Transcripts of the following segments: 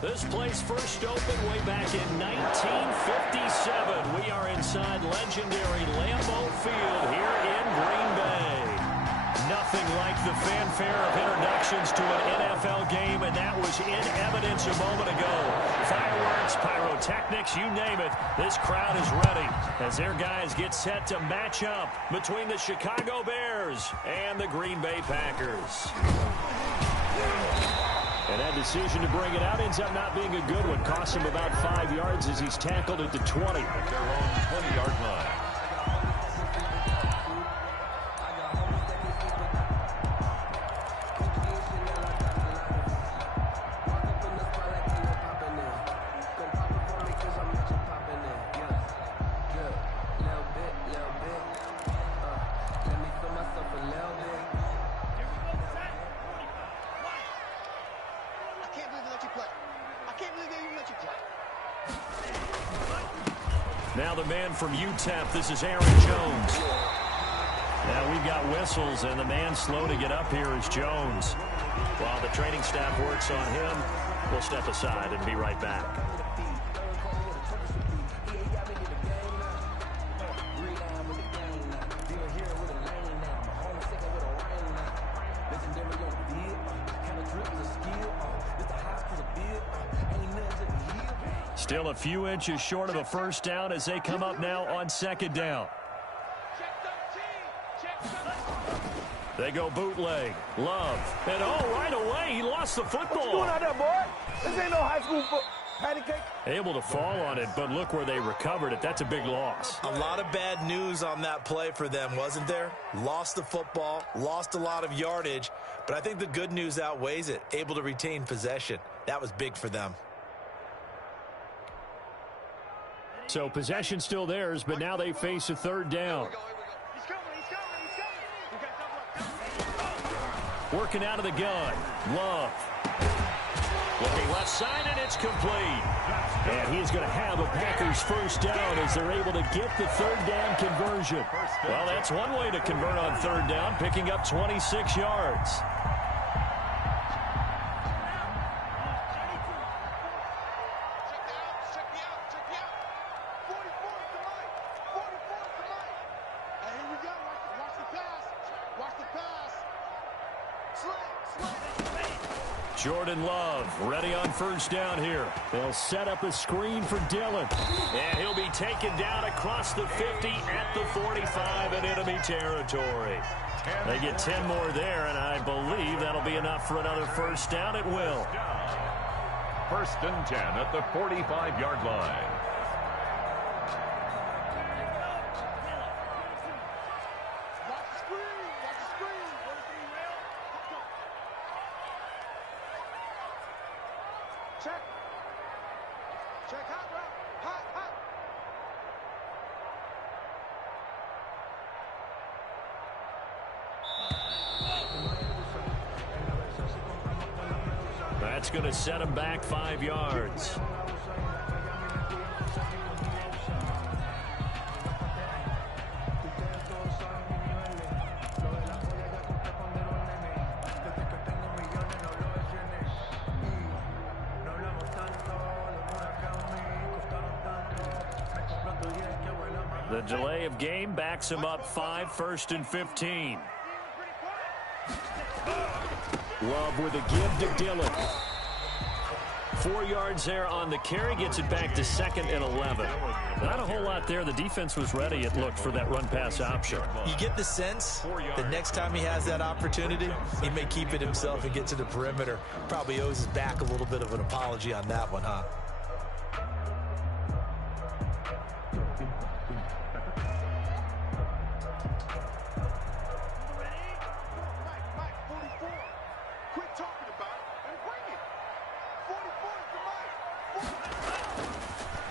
This place first opened way back in 1957. We are inside legendary Lambeau Field here in Green Bay. Nothing like the fanfare of introductions to an NFL game, and that was in evidence a moment ago. Fireworks, pyrotechnics, you name it. This crowd is ready as their guys get set to match up between the Chicago Bears and the Green Bay Packers. And that decision to bring it out ends up not being a good one. Costs him about 5 yards as he's tackled at the 20. At their own 20-yard line. Now the man from UTEP, this is Aaron Jones. Now we've got whistles, and the man slow to get up here is Jones. While the training staff works on him, we'll step aside and be right back. Still a few inches short of a first down as they come up now on second down. They go bootleg. Love. And right away, he lost the football. What you doing out there, boy? This ain't no high school patty cake. Able to fall on it, but look where they recovered it. That's a big loss. A lot of bad news on that play for them, wasn't there? Lost the football, lost a lot of yardage, but I think the good news outweighs it. Able to retain possession. That was big for them. So possession still theirs, but now they face a third down. Working out of the gun. Love. Looking left side, and it's complete. And he's going to have a Packers first down as they're able to get the third down conversion. Well, that's one way to convert on third down, picking up 26 yards. Jordan Love ready on first down here. They'll set up a screen for Dillon. And he'll be taken down across the 50 at the 45 in enemy territory. They get 10 more there, and I believe that'll be enough for another first down. It will. First and 10 at the 45-yard line. That's going to set him back 5 yards. The delay of game backs him up 5, first and 15. Love with a give to Dillon. 4 yards there on the carry, gets it back to second and 11. Not a whole lot there. The defense was ready, it looked, for that run-pass option. You get the sense that next time he has that opportunity, he may keep it himself and get to the perimeter. Probably owes his back a little bit of an apology on that one, huh?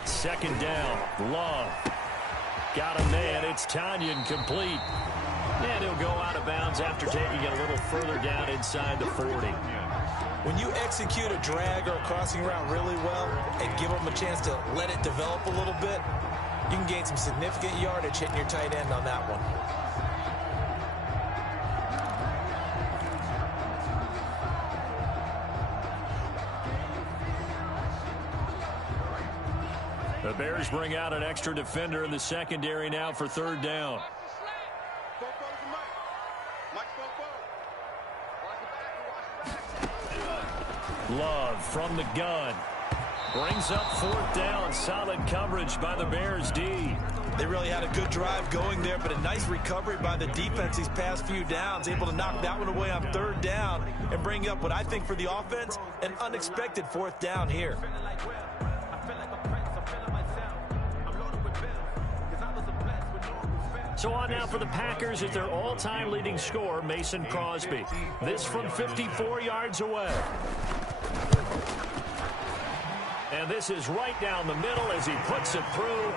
Second down, Love. Got a man, it's Tanyan, complete. And he'll go out of bounds after taking it a little further down inside the 40. When you execute a drag or a crossing route really well and give them a chance to let it develop a little bit, you can gain some significant yardage hitting your tight end on that one. The Bears bring out an extra defender in the secondary now for third down. Love from the gun. Brings up fourth down. Solid coverage by the Bears D. They really had a good drive going there, but a nice recovery by the defense these past few downs. Able to knock that one away on third down and bring up what I think for the offense, an unexpected fourth down here. So on now for the Packers is their all-time leading scorer, Mason Crosby. This from 54 yards away. And this is right down the middle as he puts it through.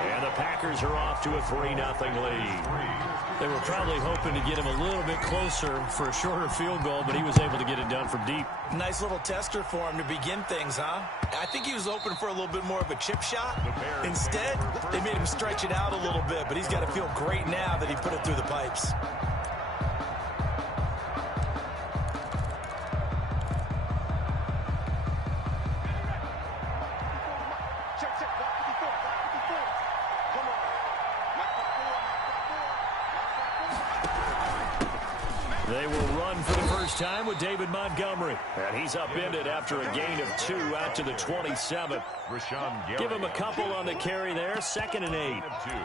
And the Packers are off to a 3-0 lead. They were probably hoping to get him a little bit closer for a shorter field goal, but he was able to get it done from deep. Nice little tester for him to begin things, huh? I think he was open for a little bit more of a chip shot. Instead, they made him stretch it out a little bit, but he's got to feel great now that he put it through the pipes. They will run for the first time with David Montgomery. And he's upended after a gain of 2 out to the 27. Give him a couple on the carry there. 2nd and 8.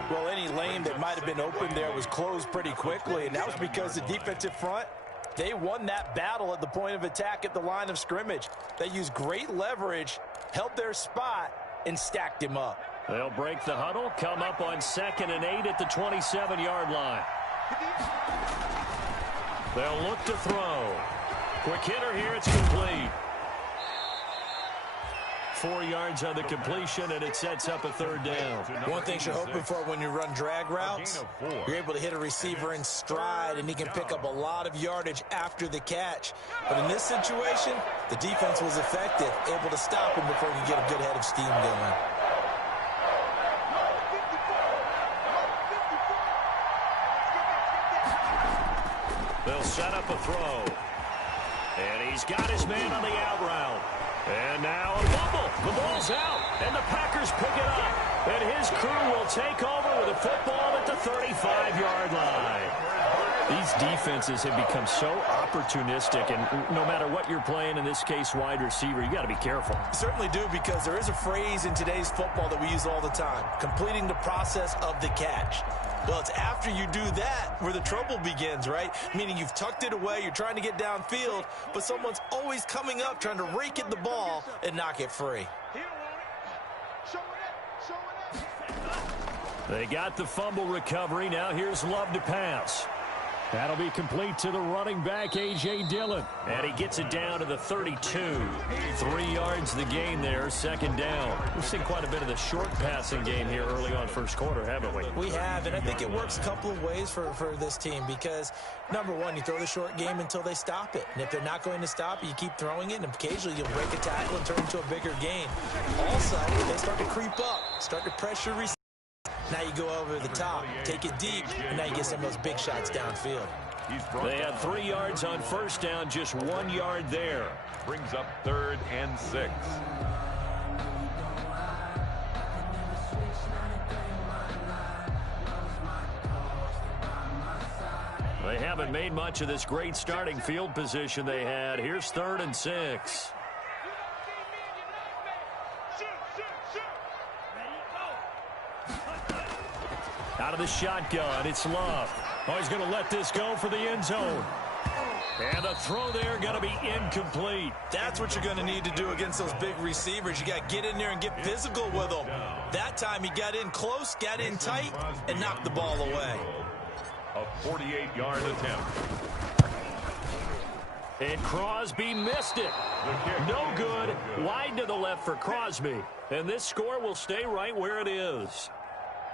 Well, any lane that might have been open there was closed pretty quickly, and that was because the defensive front, they won that battle at the point of attack at the line of scrimmage. They used great leverage, held their spot, and stacked him up. They'll break the huddle, come up on 2nd and 8 at the 27-yard line. They'll look to throw. Quick hitter here, it's complete. 4 yards on the completion, and it sets up a third down. One thing you're hoping for when you run drag routes, you're able to hit a receiver in stride, and he can pick up a lot of yardage after the catch. But in this situation, the defense was effective, able to stop him before he could get a good head of steam going. They'll set up a throw. And he's got his man on the out route. And now a fumble. The ball's out. And the Packers pick it up. And his crew will take over with a football at the 35-yard line. These defenses have become so opportunistic, and no matter what you're playing, in this case wide receiver, you got to be careful. Certainly do, because there is a phrase in today's football that we use all the time, completing the process of the catch. Well, it's after you do that where the trouble begins, right? Meaning you've tucked it away, you're trying to get downfield, but someone's always coming up trying to rake at the ball and knock it free. They got the fumble recovery. Now here's Love to pass. That'll be complete to the running back, A.J. Dillon. And he gets it down to the 32. 3 yards the gain there, 2nd down. We've seen quite a bit of the short passing game here early on first quarter, haven't we? We have, and I think it works a couple of ways for this team because, number one, you throw the short game until they stop it. And if they're not going to stop it, you keep throwing it, and occasionally you'll break a tackle and turn into a bigger gain. Also, they start to creep up, start to pressure receivers. Now you go over the top, take it deep, and now you get some of those big shots downfield. They had 3 yards on first down, just 1 yard there. Brings up 3rd and 6. They haven't made much of this great starting field position they had. Here's 3rd and 6. Out of the shotgun, it's Love. Oh, he's going to let this go for the end zone. And the throw there going to be incomplete. That's what you're going to need to do against those big receivers. You got to get in there and get physical with them. That time he got in close, got in tight, and knocked the ball away. A 48-yard attempt. And Crosby missed it. No good. Wide to the left for Crosby. And this score will stay right where it is.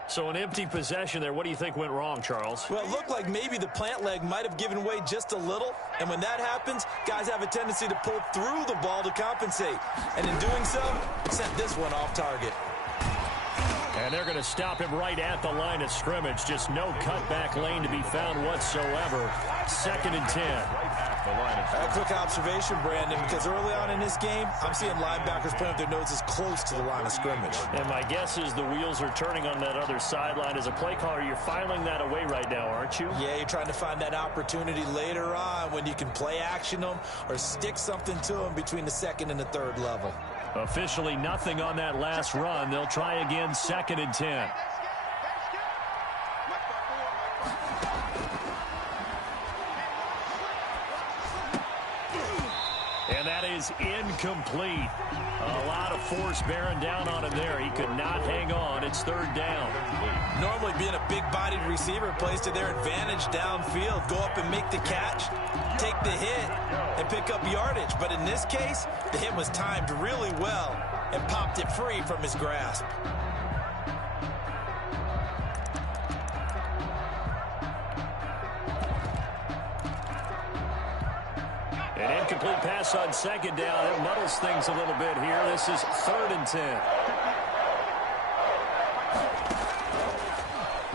So an empty possession there. What do you think went wrong, Charles? Well, it looked like maybe the plant leg might have given way just a little. And when that happens, guys have a tendency to pull through the ball to compensate. And in doing so, sent this one off target. And they're going to stop him right at the line of scrimmage. Just no cutback lane to be found whatsoever. 2nd and 10. A quick observation, Brandon, because early on in this game, I'm seeing linebackers playing with their noses close to the line of scrimmage. And my guess is the wheels are turning on that other sideline. As a play caller, you're filing that away right now, aren't you? Yeah, you're trying to find that opportunity later on when you can play action them or stick something to them between the 2nd and the 3rd level. Officially nothing on that last run. They'll try again, 2nd and 10. And that is incomplete. A lot of force bearing down on him there. He could not hang on. It's 3rd down. Normally being a big-bodied receiver plays to their advantage downfield. Go up and make the catch, take the hit, and pick up yardage. But in this case, the hit was timed really well and popped it free from his grasp. An incomplete pass on 2nd down. It muddles things a little bit here. This is 3rd and 10.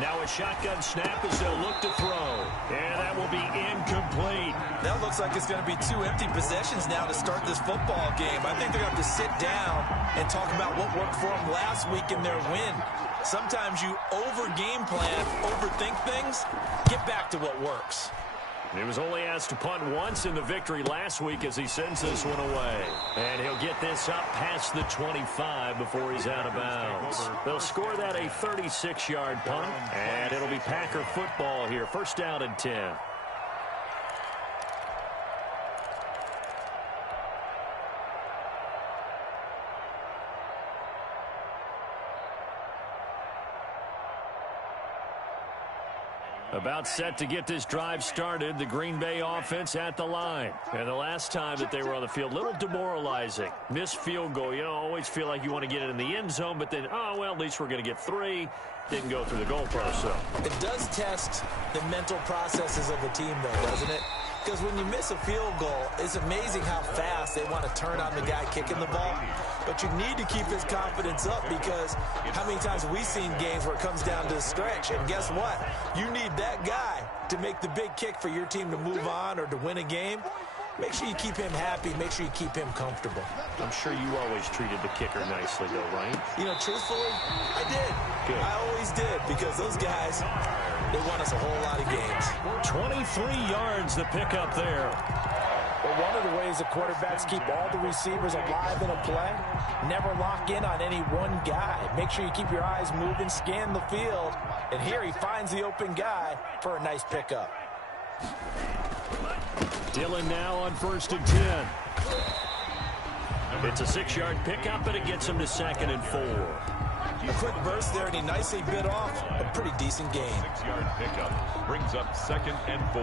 Now a shotgun snap as they'll look to throw. And that will be incomplete. That looks like it's going to be 2 empty possessions now to start this football game. I think they're going to have to sit down and talk about what worked for them last week in their win. Sometimes you over-game plan, overthink things, get back to what works. He was only asked to punt once in the victory last week as he sends this one away. And he'll get this up past the 25 before he's out of bounds. They'll score that a 36-yard punt, and it'll be Packer football here. 1st down and 10. About set to get this drive started, the Green Bay offense at the line. And the last time that they were on the field, a little demoralizing. Missed field goal. You always feel like you want to get it in the end zone, but then, oh, well, at least we're going to get 3. Didn't go through the goalpost, so. It does test the mental processes of a team, though, doesn't it? Because when you miss a field goal, it's amazing how fast they want to turn on the guy kicking the ball. But you need to keep his confidence up because how many times have we seen games where it comes down to a stretch? And guess what? You need that guy to make the big kick for your team to move on or to win a game. Make sure you keep him happy. Make sure you keep him comfortable. I'm sure you always treated the kicker nicely, though, right? You know, truthfully, I did. Good. I always did because those guys, they won us a whole lot of games. 23 yards the pickup there. But one of the ways the quarterbacks keep all the receivers alive in a play, never lock in on any one guy. Make sure you keep your eyes moving, scan the field, and here he finds the open guy for a nice pickup. Dillon now on 1st and 10. It's a 6-yard pickup, and it gets him to 2nd and 4. A quick burst there, and he nicely bit off a pretty decent gain. 6-yard pickup brings up 2nd and 4.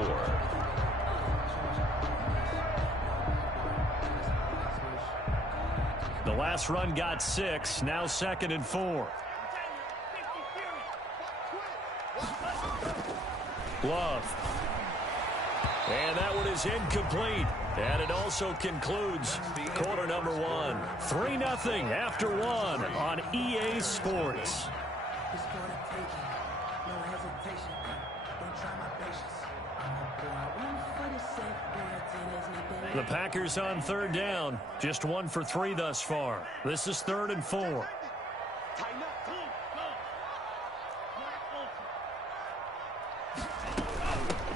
The last run got 6, now 2nd and 4. Love. And that one is incomplete. And it also concludes quarter number 1. 3-0 after 1 on EA Sports. The Packers on 3rd down. Just 1 for 3 thus far. This is 3rd and 4.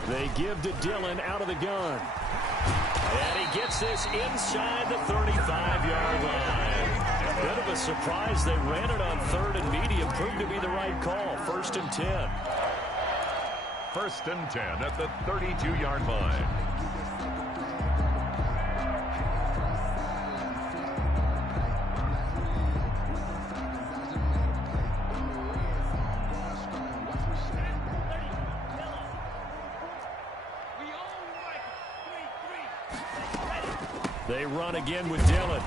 They give to Dillon out of the gun. And he gets this inside the 35-yard line. Bit of a surprise. They ran it on 3rd and medium. Proved to be the right call. 1st and 10. 1st and 10 at the 32-yard line. They run again with Dillon.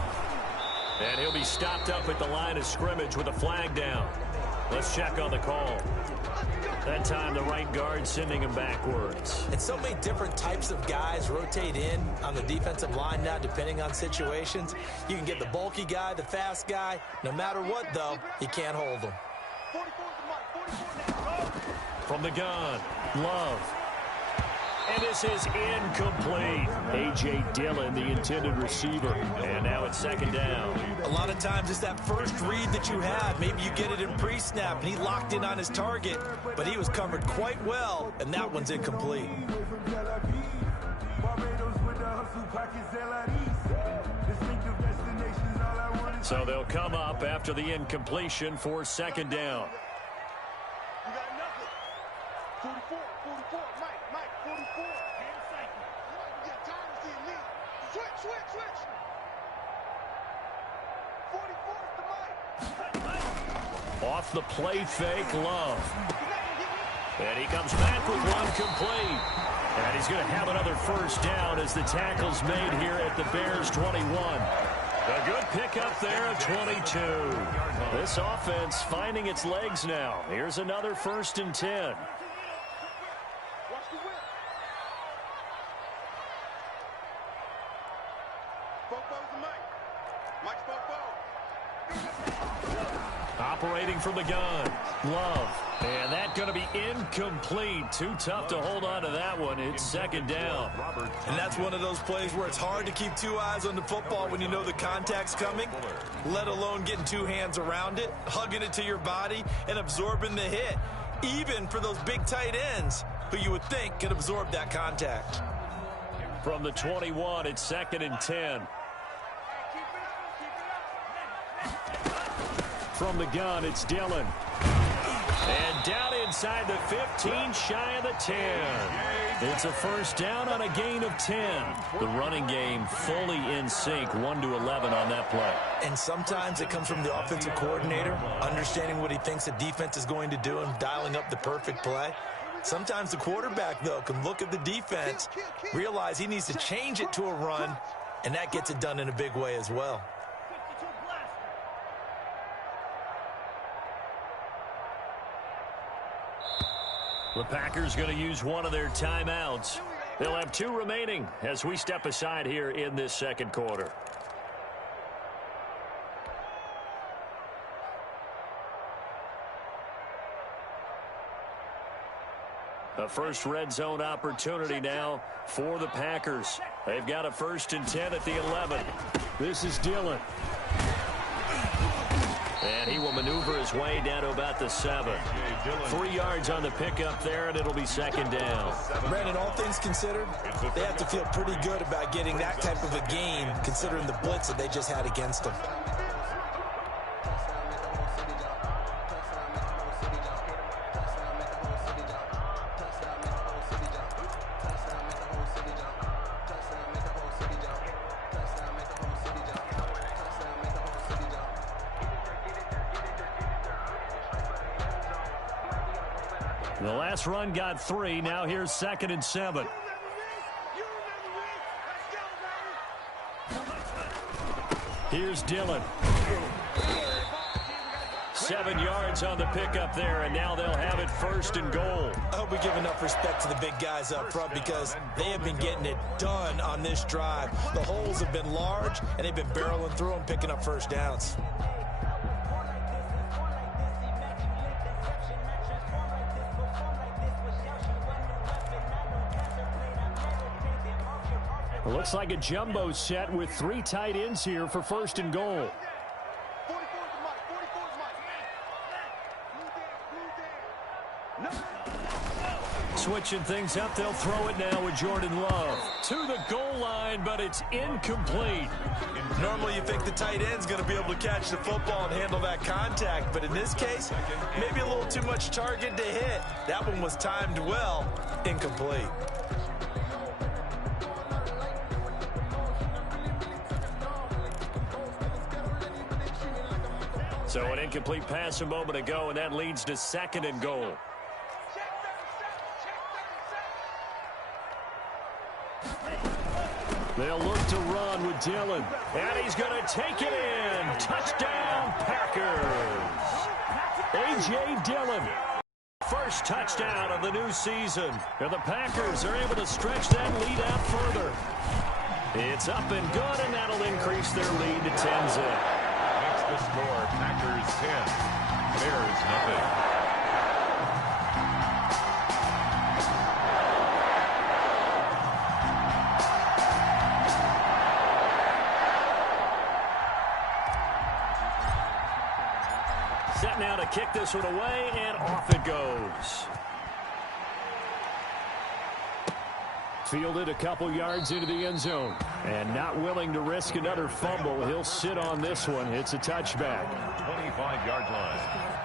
And he'll be stopped up at the line of scrimmage with a flag down. Let's check on the call. That time the right guard sending him backwards. And so many different types of guys rotate in on the defensive line now depending on situations. You can get the bulky guy, the fast guy. No matter what, though, you can't hold them. From the gun, Love. And this is incomplete. A.J. Dillon, the intended receiver. And now it's second down. A lot of times it's that first read that you have. Maybe you get it in pre-snap, and he locked in on his target, but he was covered quite well, and that one's incomplete. So they'll come up after the incompletion for second down. You got nothing. 44, 44, Mike, 44. You got time to see me. Switch. 44 is the Mike. Off the play fake, Love. And he comes back with one complete. And he's going to have another first down as the tackle's made here at the Bears 21. A good pickup there of 22. This offense finding its legs now. Here's another 1st and 10. Watch the whip. Bobo's the Mike. Mike's Bobo. Operating from the gun, Love. And that's going to be incomplete. Too tough to hold on to that one. It's second down. And that's one of those plays where it's hard to keep two eyes on the football when you know the contact's coming, let alone getting two hands around it, hugging it to your body, and absorbing the hit, even for those big tight ends who you would think could absorb that contact. From the 21, it's 2nd and 10. From the gun, it's Dillon. And down inside the 15, shy of the 10. It's a first down on a gain of 10. The running game fully in sync, 1-11 on that play. And sometimes it comes from the offensive coordinator, understanding what he thinks the defense is going to do and dialing up the perfect play. Sometimes the quarterback, though, can look at the defense, realize he needs to change it to a run, and that gets it done in a big way as well. The Packers going to use one of their timeouts. They'll have 2 remaining as we step aside here in this second quarter. A first red zone opportunity now for the Packers. They've got a 1st and 10 at the 11. This is Dillon. And he will maneuver his way down to about the 7. 3 yards on the pickup there, and it'll be second down. Brandon, all things considered, they have to feel pretty good about getting that type of a gain, considering the blitz that they just had against them. The last run got 3. Now here's 2nd and 7. Here's Dillon. 7 yards on the pickup there, and now they'll have it 1st and goal. I hope we give enough respect to the big guys up front because they have been getting it done on this drive. The holes have been large, and they've been barreling through them, picking up first downs. It looks like a jumbo set with 3 tight ends here for 1st and goal. 44 is the Mike. Switching things up, they'll throw it now with Jordan Love. To the goal line, but it's incomplete. Normally you think the tight end's going to be able to catch the football and handle that contact, but in this case, maybe a little too much target to hit. That one was timed well, incomplete. So an incomplete pass a moment ago, and that leads to 2nd and goal. They'll look to run with Dillon, and he's going to take it in. Touchdown, Packers. A.J. Dillon. First touchdown of the new season. And the Packers are able to stretch that lead out further. It's up and good, and that'll increase their lead to 10-zip. That's the score. Packers 10. Bears nothing. set now to kick this one away, and off it goes. Fielded a couple yards into the end zone. And not willing to risk another fumble. He'll sit on this one. It's a touchback. 25-yard line.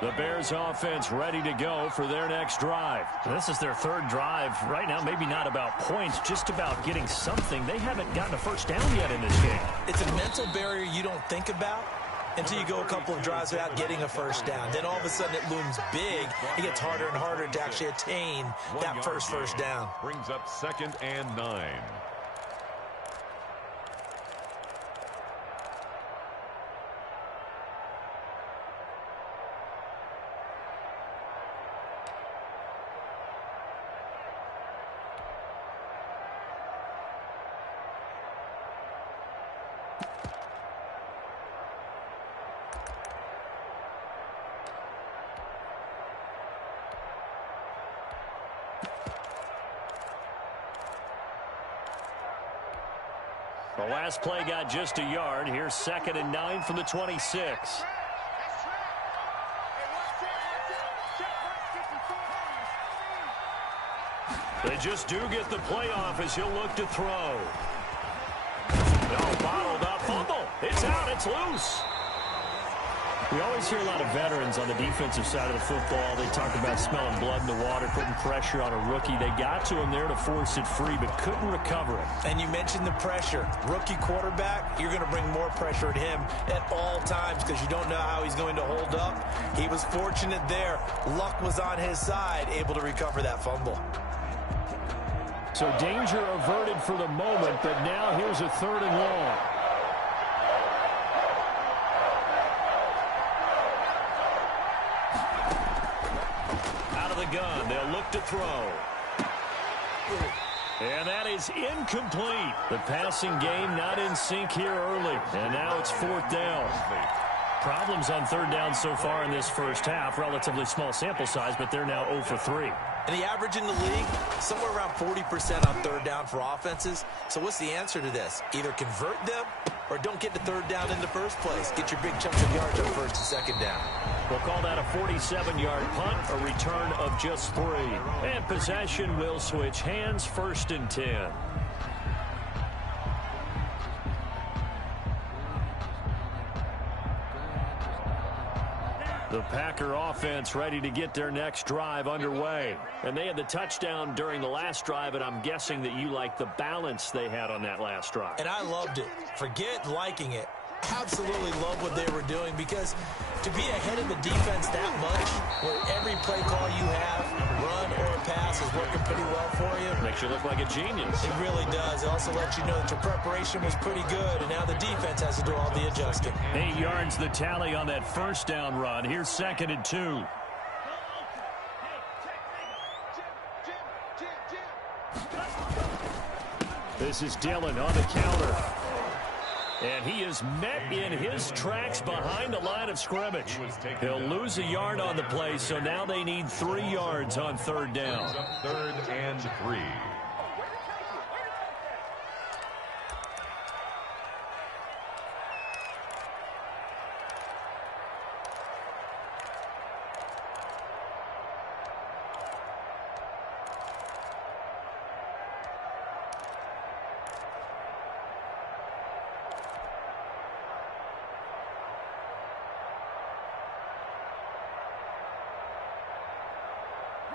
The Bears offense ready to go for their next drive. This is their third drive. Right now, maybe not about points, just about getting something. They haven't gotten a first down yet in this game. It's a mental barrier you don't think about until you go a couple of drives without getting a first down. Then all of a sudden it looms big. It gets harder and harder to actually attain that first down. Brings up 2nd and 9. The last play got just a yard. Here's 2nd and 9 from the 26. They just do get the playoff as he'll look to throw. No, bottled up fumble. It's out. It's loose. We always hear a lot of veterans on the defensive side of the football. They talk about smelling blood in the water, putting pressure on a rookie. They got to him there to force it free, but couldn't recover it. And you mentioned the pressure. Rookie quarterback, you're going to bring more pressure at him at all times because you don't know how he's going to hold up. He was fortunate there. Luck was on his side, able to recover that fumble. So danger averted for the moment, but now here's a 3rd and long. Gun. They'll look to throw. And that is incomplete. The passing game not in sync here early. And now it's 4th down. Problems on 3rd down so far in this first half. Relatively small sample size, but they're now 0 for 3. And the average in the league, somewhere around 40% on 3rd down for offenses. So what's the answer to this? Either convert them or don't get the 3rd down in the first place. Get your big chunks of yards on 1st and 2nd down. We'll call that a 47-yard punt, a return of just 3. And possession will switch hands, 1st and 10. The Packer offense ready to get their next drive underway. And they had the touchdown during the last drive, and I'm guessing that you like the balance they had on that last drive. And I loved it. Forget liking it. Absolutely love what they were doing because to be ahead of the defense that much, where every play call you have, run or pass, is working pretty well for you. Makes you look like a genius. It really does. It also lets you know that your preparation was pretty good, and now the defense has to do all the adjusting. 8 yards the tally on that 1st down run. Here's 2nd and 2. This is Dillon on the counter. And he is met in his tracks behind the line of scrimmage. He'll lose a yard on the play, so now they need 3 yards on 3rd down. 3rd and 3.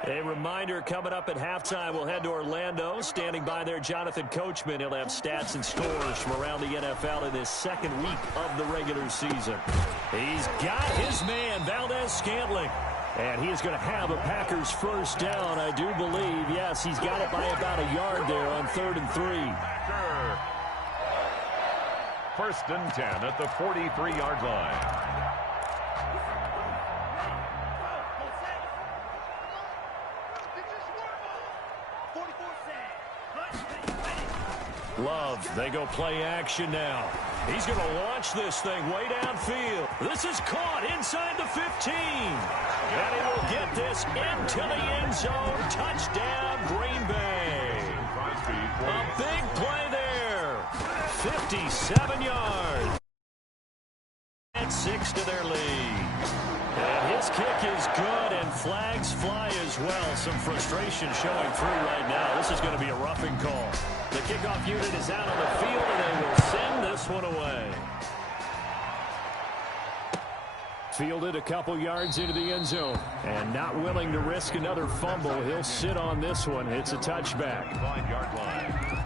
A reminder, coming up at halftime, we'll head to Orlando. Standing by there, Jonathan Coachman. He'll have stats and scores from around the NFL in this 2nd week of the regular season. He's got his man, Valdez-Scantling. And he is going to have a Packers 1st down, I do believe. Yes, he's got it by about a yard there on 3rd and 3. Packer. 1st and 10 at the 43-yard line. Love, they go play action now. He's going to launch this thing way downfield. This is caught inside the 15. And he will get this into the end zone. Touchdown, Green Bay. A big play there. 57 yards. And 6 to their lead. And his kick is good, and flags fly as well. Some frustration showing through right now. This is going to be a roughing call. The kickoff unit is out on the field, and they will send this one away. Fielded a couple yards into the end zone, and not willing to risk another fumble. He'll sit on this one. It's a touchback. 5-yard line.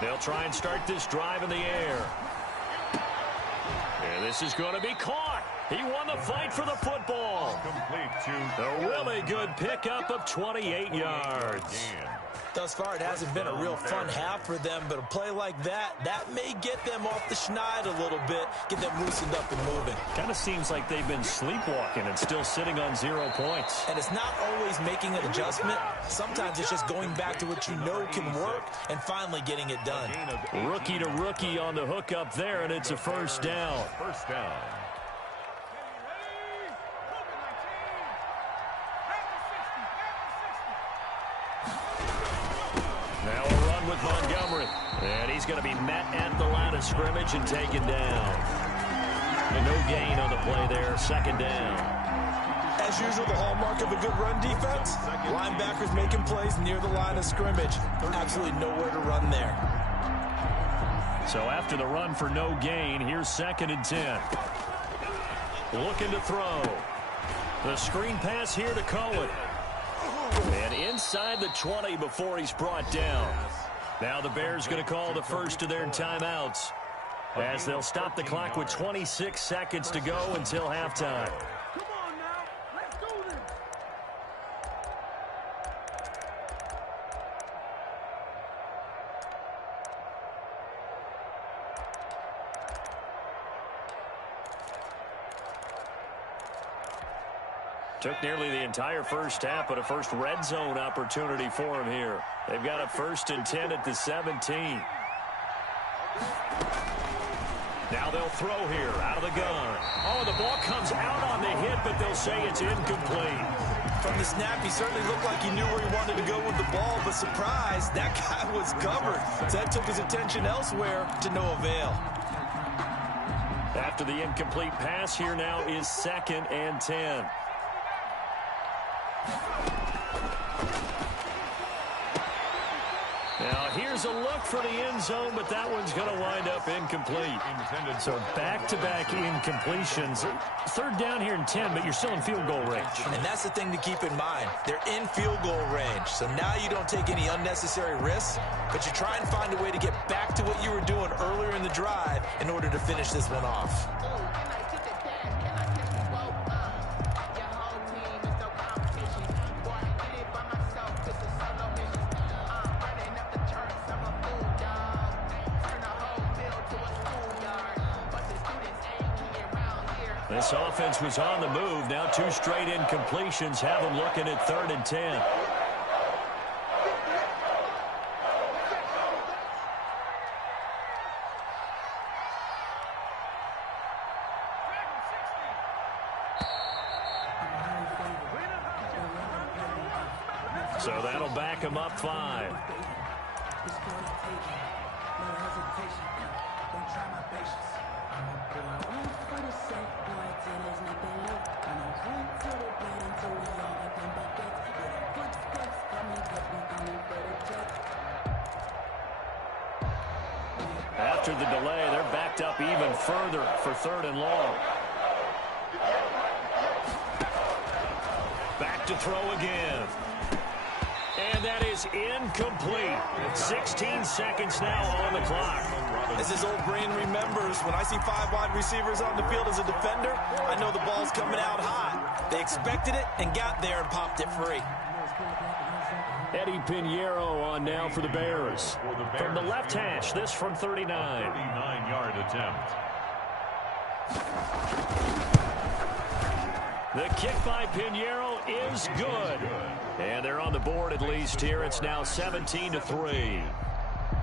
They'll try and start this drive in the air. And this is going to be caught. He won the fight for the football. Complete to A really good pickup of 28 yards. Thus far, it hasn't been a real fun half for them, but a play like that may get them off the schneid a little bit, get them loosened up and moving. Kind of seems like they've been sleepwalking and still sitting on 0 points. And it's not always making an adjustment. Sometimes it's just going back to what you know can work and finally getting it done. Rookie to rookie on the hook up there, and it's a first down. First down. Now a run with Montgomery. And he's going to be met at the line of scrimmage and taken down. And no gain on the play there. Second down. As usual, the hallmark of a good run defense, linebackers making plays near the line of scrimmage. Absolutely nowhere to run there. So after the run for no gain, here's 2nd and 10. Looking to throw. The screen pass here to Cohen. And inside the 20 before he's brought down. Now the Bears going to call the first of their timeouts, as they'll stop the clock with 26 seconds to go until halftime. Come on now. Let's do this. Took nearly the entire first half, but a first red zone opportunity for him here. They've got a 1st and 10 at the 17. Now they'll throw here out of the gun. Oh, the ball comes out on the hit, but they'll say it's incomplete. From the snap, he certainly looked like he knew where he wanted to go with the ball, but surprise, that guy was covered. So that took his attention elsewhere to no avail. After the incomplete pass, here now is 2nd and 10. Now here's a look for the end zone, but that one's going to wind up incomplete. So back-to-back incompletions. 3rd down here and 10, but you're still in field goal range. And that's the thing to keep in mind. They're in field goal range. So now you don't take any unnecessary risks, but you try and find a way to get back to what you were doing earlier in the drive in order to finish this one off. This offense was on the move. Now 2 straight incompletions have them looking at 3rd and 10. So that'll back him up 5. After the delay, they're backed up even further for 3rd and long. Back to throw again. And that is incomplete. 16 seconds now on the clock. As his old brain remembers, when I see 5 wide receivers on the field as a defender, I know the ball's coming out hot. They expected it and got there and popped it free. Eddie Pinheiro on now for the Bears. From the left hash, this from 39. 39-yard attempt. The kick by Pinheiro is good. And they're on the board at least here. It's now 17-3.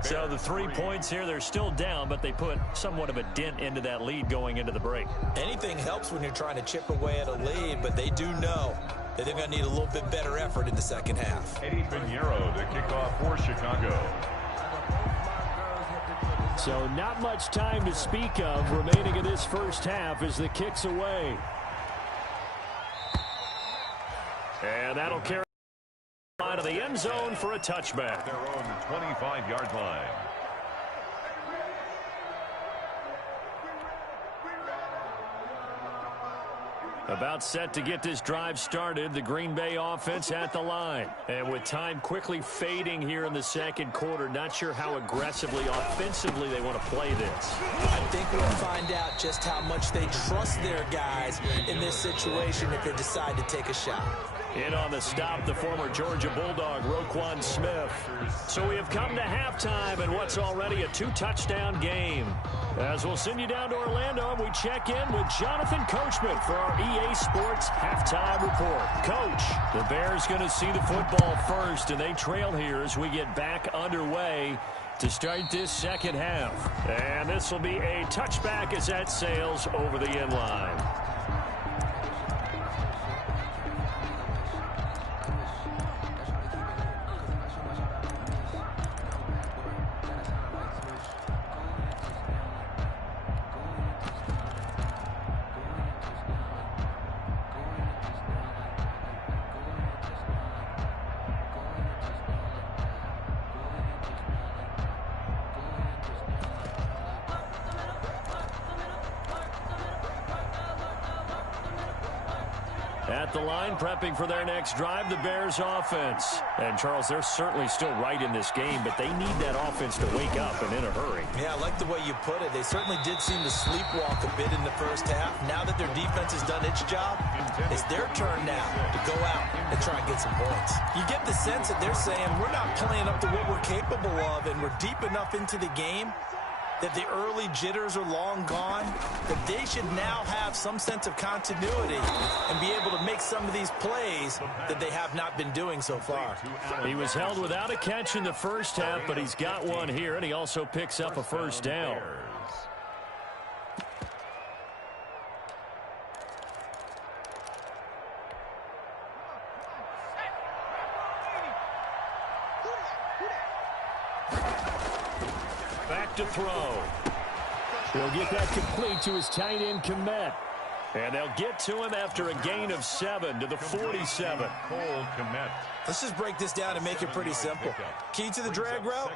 So the 3 points here, they're still down, but they put somewhat of a dent into that lead going into the break. Anything helps when you're trying to chip away at a lead, but they do know that they're going to need a little bit better effort in the second half. Eddie Pinheiro to kick off for Chicago. So not much time to speak of remaining in this first half as the kick's away. And that'll carry out of the end zone for a touchback. Their own 25-yard line. About set to get this drive started, the Green Bay offense at the line. And with time quickly fading here in the second quarter, not sure how aggressively, offensively they want to play this. I think we'll find out just how much they trust their guys in this situation if they decide to take a shot. In on the stop, the former Georgia Bulldog, Roquan Smith. So we have come to halftime in what's already a 2-touchdown game. As we'll send you down to Orlando, and we check in with Jonathan Coachman for our EA Sports Halftime Report. Coach, the Bears going to see the football first, and they trail here as we get back underway to start this second half. And this will be a touchback as that sails over the end line. At the line, prepping for their next drive, the Bears offense. And, Charles, they're certainly still right in this game, but they need that offense to wake up and in a hurry. Yeah, I like the way you put it. They certainly did seem to sleepwalk a bit in the first half. Now that their defense has done its job, it's their turn now to go out and try and get some points. You get the sense that they're saying, we're not playing up to what we're capable of, and we're deep enough into the game that the early jitters are long gone, that they should now have some sense of continuity and be able to make some of these plays that they have not been doing so far. He was held without a catch in the first half, but he's got one here, and he also picks up a first down. Back to throw. He'll get that complete to his tight end, Kmet. And they'll get to him after a gain of 7 to the 47. Let's just break this down and make it pretty simple. Key to the drag route,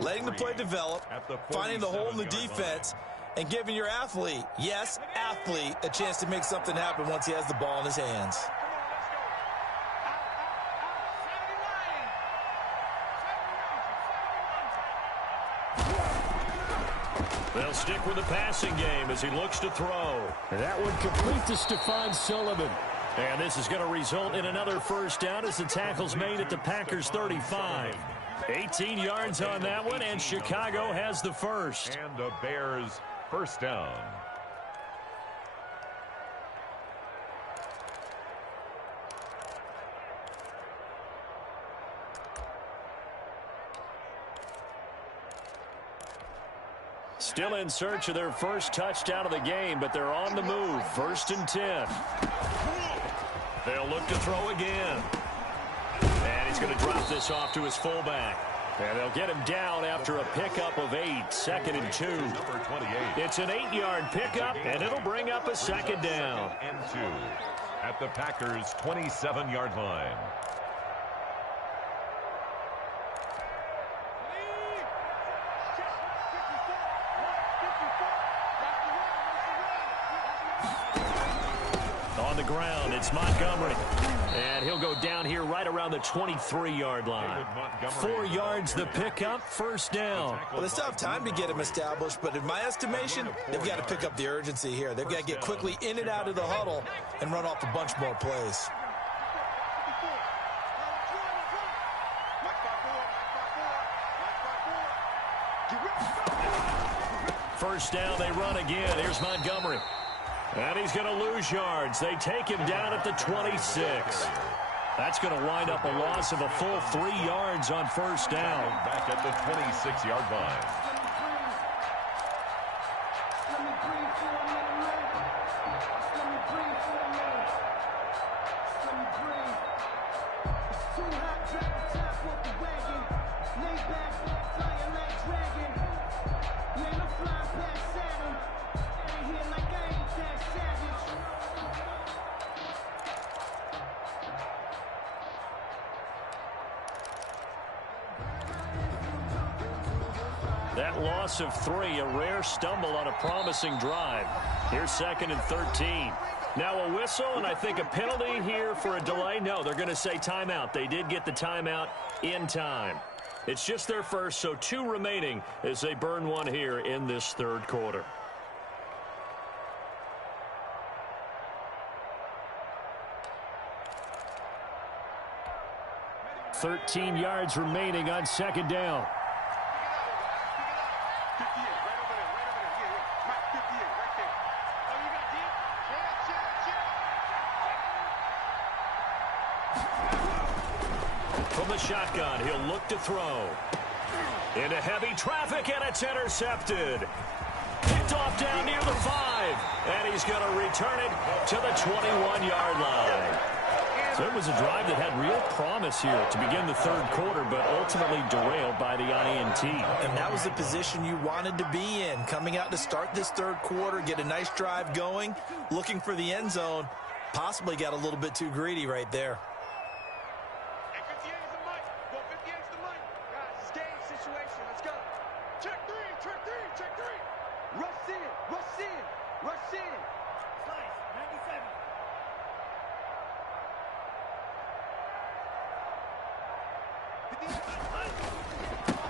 letting the play develop, finding the hole in the defense, and giving your athlete, yes, athlete, a chance to make something happen once he has the ball in his hands. They'll stick with the passing game as he looks to throw. And that one complete to Stephon Sullivan. And this is going to result in another first down as the tackle's made at the Packers' 35. 18 yards on that one, and Chicago has the first. And the Bears first down. Still in search of their first touchdown of the game, but they're on the move. 1st and 10. They'll look to throw again. And he's going to drop this off to his fullback. And they'll get him down after a pickup of 8. 2nd and 2. Number 28. It's an 8-yard pickup, and it'll bring up a second down. And 2 at the Packers' 27-yard line. On the ground, it's Montgomery. And he'll go down here right around the 23-yard line. 4 yards the pickup, first down. Well, they still have time to get him established, but in my estimation, they've got to pick up the urgency here. They've got to get quickly in and out of the huddle and run off a bunch more plays. First down, they run again. Here's Montgomery. And he's going to lose yards. They take him down at the 26. That's going to wind up a loss of a full 3 yards on first down. Back at the 26-yard line. That loss of 3, a rare stumble on a promising drive. Here's 2nd and 13. Now a whistle, and I think a penalty here for a delay. No, they're going to say timeout. They did get the timeout in time. It's just their first, so 2 remaining as they burn one here in this third quarter. "13 yards remaining on second down. From the shotgun, he'll look to throw. Into heavy traffic, and it's intercepted. Picked off down near the 5, and he's going to return it to the 21-yard line. So it was a drive that had real promise here to begin the third quarter, but ultimately derailed by the INT. And that was the position you wanted to be in, coming out to start this third quarter, get a nice drive going, looking for the end zone. Possibly got a little bit too greedy right there.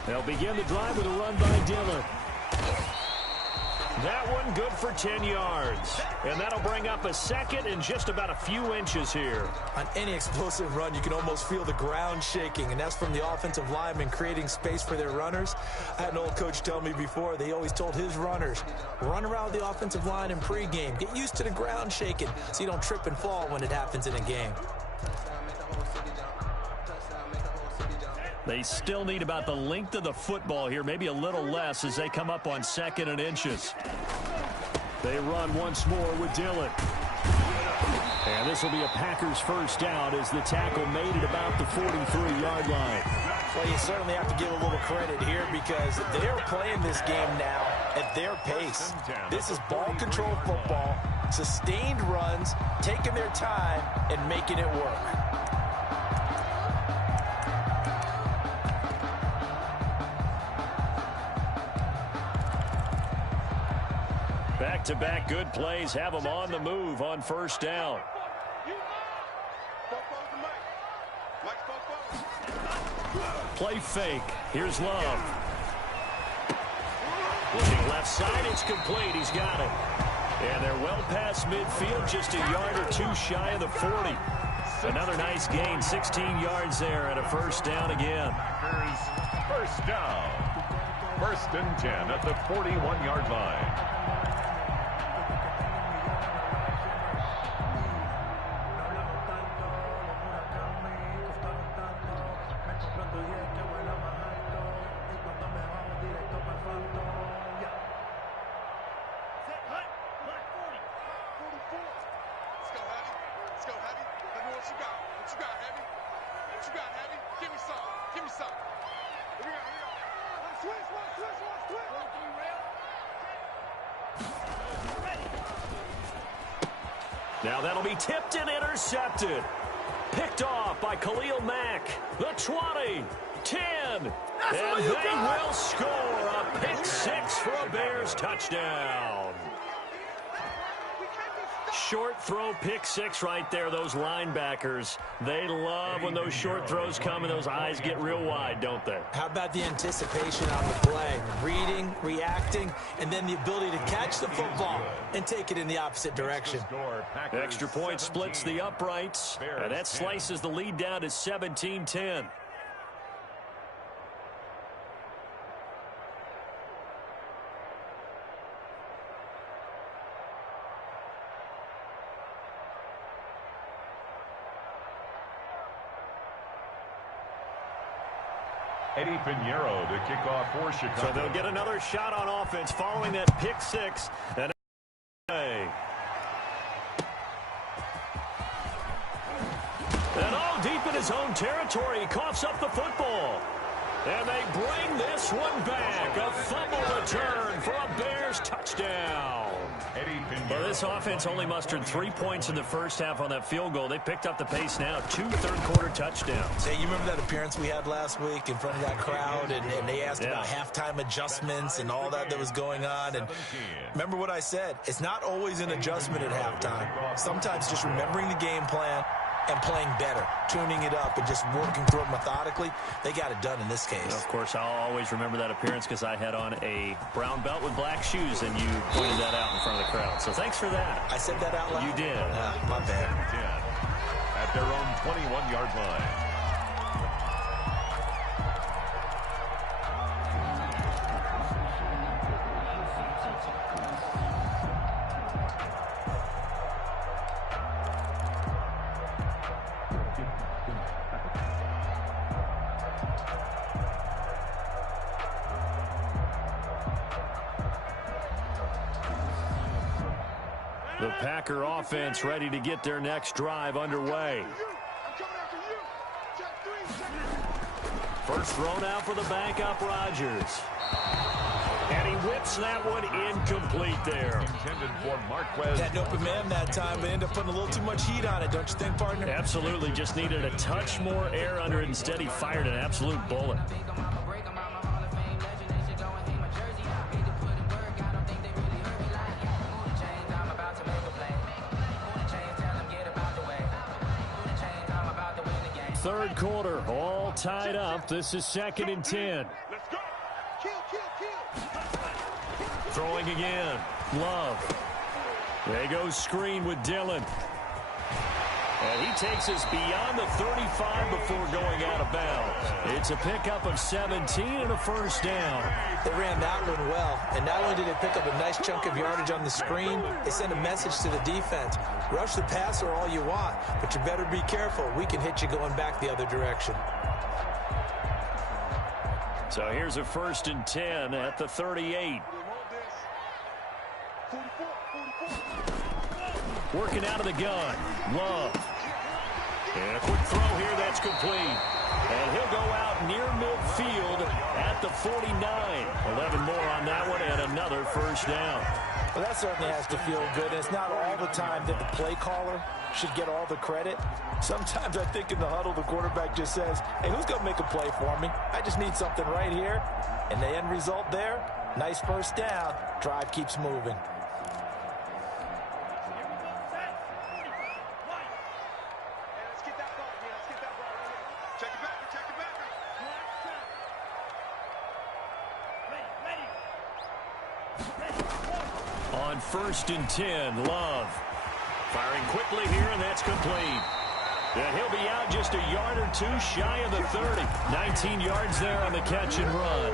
They'll begin the drive with a run by Dillon. That one good for 10 yards. And that'll bring up a second and just about a few inches here. On any explosive run, you can almost feel the ground shaking, and that's from the offensive linemen creating space for their runners. I had an old coach tell me before, they always told his runners, run around the offensive line in pregame. Get used to the ground shaking so you don't trip and fall when it happens in a game. They still need about the length of the football here, maybe a little less as they come up on 2nd and inches. They run once more with Dillon. And this will be a Packers first down as the tackle made it about the 43-yard line. Well, you certainly have to give a little credit here because they're playing this game now at their pace. This is ball control football, sustained runs, taking their time and making it work. Back-to-back good plays have them on the move on first down. Play fake. Here's Love. Looking left side, it's complete. He's got it. And they're well past midfield, just a yard or 2 shy of the 40. Another nice gain, 16 yards there, and a first down again. First down. 1st and 10 at the 41-yard line. Now that'll be tipped and intercepted. Picked off by Khalil Mack. The 20, 10, and they will score a pick 6 for a Bears touchdown. Short throw, pick 6 right there. Those linebackers, they love when those short throws come and those eyes get real wide, don't they? How about the anticipation on the play? Reading, reacting, and then the ability to catch the football and take it in the opposite direction. Extra point splits the uprights, and that slices the lead down to 17-10. Eddie Pinheiro to kick off for Chicago. So they'll get another shot on offense following that pick six. And all deep in his own territory, he coughs up the football. And they bring this one back. A fumble return for a Bears touchdown. Well, this offense only mustered 3 points in the first half on that field goal. They picked up the pace now. 2 third-quarter touchdowns. Hey, you remember that appearance we had last week in front of that crowd, and they asked about halftime adjustments and all that was going on. And remember what I said? It's not always an adjustment at halftime. Sometimes just remembering the game plan and playing better, tuning it up and just working through it methodically. They got it done in this case. Of course, I'll always remember that appearance because I had on a brown belt with black shoes, and you pointed that out in front of the crowd. So thanks for that. I said that out loud? You did. My bad. At their own 21-yard line. The Packer offense ready to get their next drive underway. First thrown out for the backup Rodgers. And he whips that one incomplete there. Intended for Marquez. Had an open man that time, but ended up putting a little too much heat on it, don't you think, partner? Absolutely. Just needed a touch more air under it. Instead, he fired an absolute bullet. Third quarter, all tied up. This is 2nd and 10. Let's go. Kill. Throwing again. Love. There goes screen with Dillon. And he takes us beyond the 35 before going out of bounds. It's a pickup of 17 and a first down. They ran that one well, and not only did they pick up a nice chunk of yardage on the screen, they sent a message to the defense. Rush the passer all you want, but you better be careful. We can hit you going back the other direction. So here's a 1st and 10 at the 38. Working out of the gun. Love. And a quick throw here that's complete. And he'll go out near midfield at the 49. 11 more on that one and another first down. Well, that certainly has to feel good. And it's not all the time that the play caller should get all the credit. Sometimes I think in the huddle, the quarterback just says, hey, who's going to make a play for me? I just need something right here. And the end result there, nice first down. Drive keeps moving. On 1st and 10, Love. Firing quickly here, and that's complete. And he'll be out just a yard or two shy of the 30. 19 yards there on the catch and run.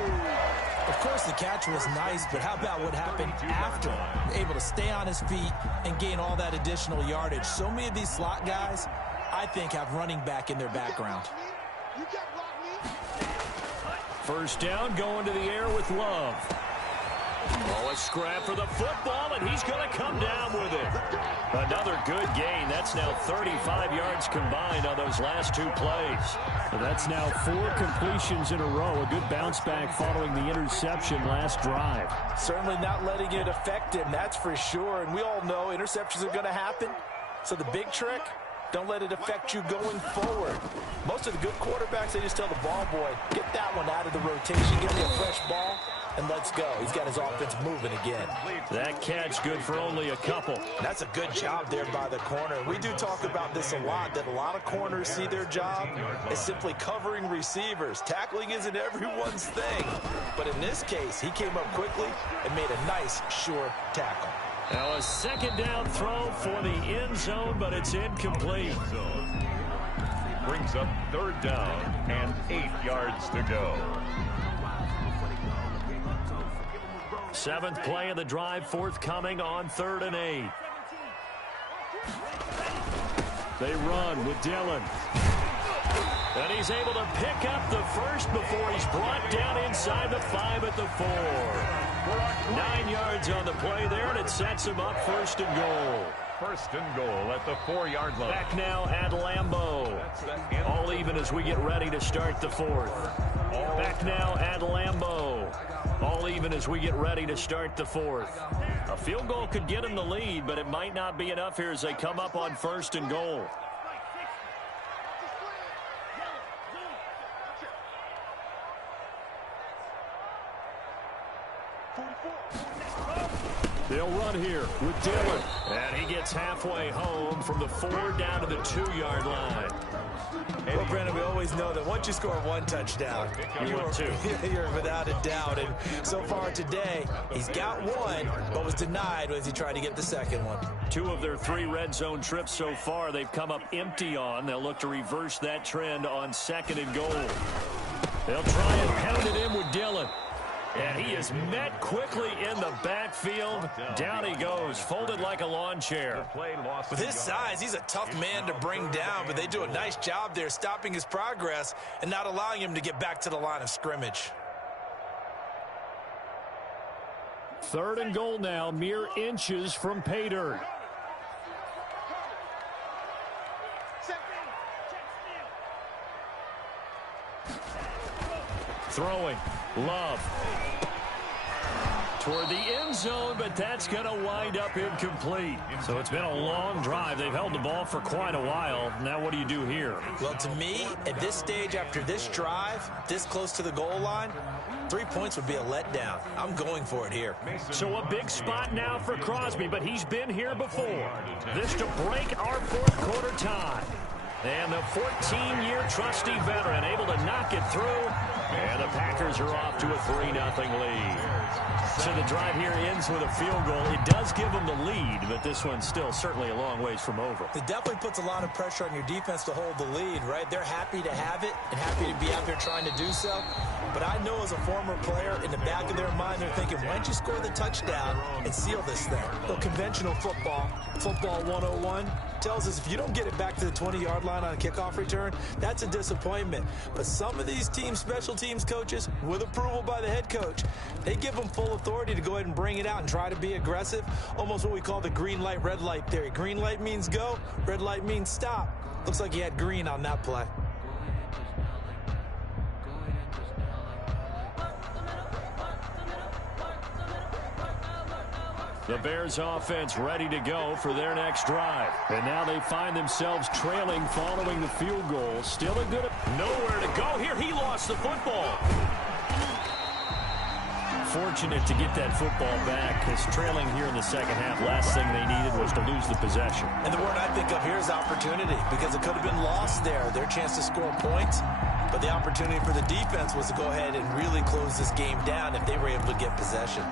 Of course, the catch was nice, but how about what happened after? Able to stay on his feet and gain all that additional yardage. So many of these slot guys, I think, have running back in their background. First down, going to the air with Love. Oh, a scrap for the football, and he's going to come down with it. Another good gain. That's now 35 yards combined on those last 2 plays. So that's now 4 completions in a row. A good bounce back following the interception last drive. Certainly not letting it affect him, that's for sure. And we all know interceptions are going to happen. So the big trick, don't let it affect you going forward. Most of the good quarterbacks, they just tell the ball boy, get that one out of the rotation, give me a fresh ball, and let's go. He's got his offense moving again. That catch good for only a couple. That's a good job there by the corner. We do talk about this a lot, that a lot of corners see their job as simply covering receivers. Tackling isn't everyone's thing. But in this case, he came up quickly and made a nice, sure tackle. Now a 2nd down throw for the end zone, but it's incomplete. Brings up 3rd down and 8 yards to go. 7th play of the drive forthcoming on 3rd and 8. They run with Dillon. And he's able to pick up the first before he's brought down inside the 5 at the 4. 9 yards on the play there, and it sets him up 1st and goal. 1st and goal at the 4-yard line. Back now at Lambeau. All even as we get ready to start the 4th. Back now at Lambeau. All even as we get ready to start the 4th. A field goal could get him the lead, but it might not be enough here as they come up on 1st and goal. They'll run here with Dillon. And he gets halfway home from the 4 down to the 2-yard line. Well, Brandon, we always know that once you score 1 touchdown, you're without a doubt. And so far today, he's got 1, but was denied as he tried to get the 2nd one. 2 of their 3 red zone trips so far, they've come up empty on. They'll look to reverse that trend on 2nd and goal. They'll try and pound it in with Dillon. And he is met quickly in the backfield. Down he goes, folded like a lawn chair. With his size, he's a tough man to bring down, but they do a nice job there stopping his progress and not allowing him to get back to the line of scrimmage. 3rd and goal now, mere inches from pay dirt. Throwing, Love. Toward the end zone, but that's going to wind up incomplete. So it's been a long drive. They've held the ball for quite a while. Now what do you do here? Well, to me, at this stage, after this drive, this close to the goal line, 3 points would be a letdown. I'm going for it here. So a big spot now for Crosby, but he's been here before. This to break our 4th quarter tie. And the 14-year trusty veteran able to knock it through. And the Packers are off to a 3-0 lead. So the drive here ends with a field goal. It does give them the lead, but this one's still certainly a long ways from over. It definitely puts a lot of pressure on your defense to hold the lead, right? They're happy to have it and happy to be out there trying to do so. But I know as a former player, in the back of their mind, they're thinking, why don't you score the touchdown and seal this thing? Well, conventional football 101, tells us if you don't get it back to the 20-yard line on a kickoff return, that's a disappointment. But some of these team special teams coaches, with approval by the head coach, they give them full authority to go ahead and bring it out and try to be aggressive, almost what we call the green light, red light theory. Green light means go, red light means stop. Looks like he had green on that play. The Bears offense ready to go for their next drive. And now they find themselves trailing following the field goal. Still a good... Nowhere to go here. He lost the football. Fortunate to get that football back, because trailing here in the second half, last thing they needed was to lose the possession. And the word I think of here is opportunity, because it could have been lost there, their chance to score points. But the opportunity for the defense was to go ahead and really close this game down if they were able to get possession.